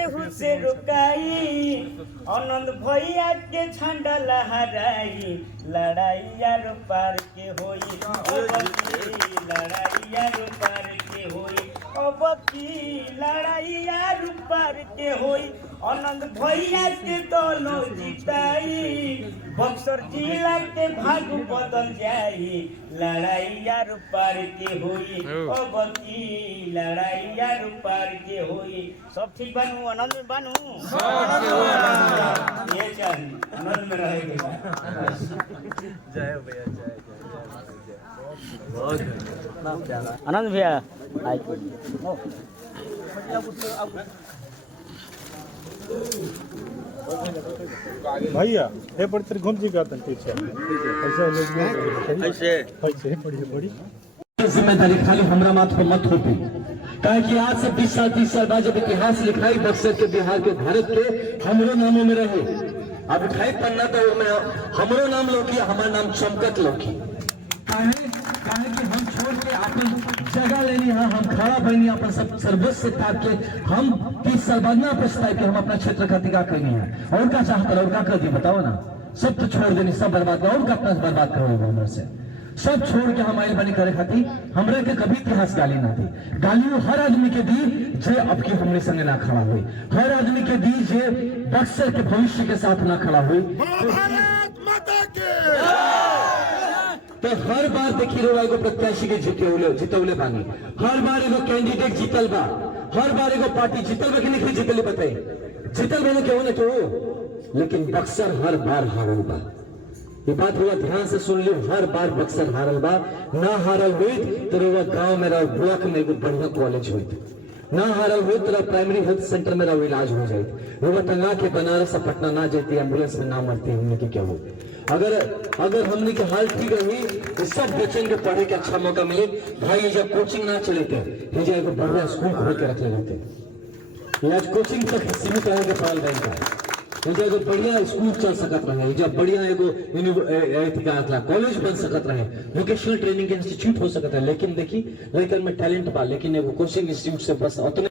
केहू से रुकाई आनंद भैया के झंडा लहराई लड़ाई यार पार के होई लड़ाई यार पार के होई अब की लड़ाई यार पार के होई आनंद भैया के दोनों जिताई बक्सर जिला के भाग बदल जाई लड़ाई यार पार के होई अब की लड़ाई यार पार के होई सब ठीक बनू आनंद में बनू ये चल आनंद में रहेगा जय भैया जय बहुत आनंद भैया भैया हे पर तेरे घूम जी का तन पीछे ऐसे ऐसे बड़ी जिम्मेदारी खाली हमरा माथ पर मत होती कहे कि आज से 20 साल 30 साल बाद जब इतिहास लिखाई बक्सर के बिहार के भारत के हमरो नामों में रहे अब उठाई पन्ना तो हमरो नाम लौकी हमारा नाम चमकत लौकी काहे कि हम छोड़ के अपन जगह लेनी है हम खड़ा बनी अपन सब सर्वस्व से ताक के हम 30 साल बाद ना पछताए कि हम अपना क्षेत्र खातिर का करनी है और का चाहता और का कर दी बताओ ना सब तो छोड़ देनी सब बर्बाद और का अपना बर्बाद करोगे उधर से सब छोड़ के हम आइल बनी करे खातिर हमरा के कभी इतिहास गाली ना दी गालियों हर आदमी के दी जे अब की हमरे संगे ना खड़ा हुई हर आदमी के दी जे बक्सर के भविष्य के साथ ना खड़ा हुई तो हर बार देखी रहो एगो प्रत्याशी के जितौले बानी हर बार एगो कैंडिडेट जीतल बा हर बार एगो पार्टी जीतल बा कि नहीं जीतल बताई जीतल बने क्यों ना तो लेकिन बक्सर हर बार हारल बा ये बात हुआ ध्यान से सुन लो हर बार बक्सर हारल बा ना हारल हुई तो रुआ गांव में रहो ब्लॉक में एगो बढ़िया कॉलेज हुई ना हारल हुई तो प्राइमरी हेल्थ सेंटर में रहो इलाज हो जाए रुआ टंगा के बनारस पटना ना जाती एम्बुलेंस में ना मरती हमने की क्या हो अगर हमने की हाल ठीक रही तो सब बच्चों के पढ़े के अच्छा मौका मिले भाई जब कोचिंग ना चले थे ये एगो बढ़िया स्कूल खोल के रख लेते आज कोचिंग तक सीमित रहे के पढ़ल बैंक का एगो बढ़िया स्कूल चल सकत रहे जब बढ़िया एगो कॉलेज बन सकत रहे वोकेशनल ट्रेनिंग इंस्टीट्यूट हो सकता है लेकिन देखी लेकिन में टैलेंट बा लेकिन एगो कोचिंग इंस्टीट्यूट से बस उतने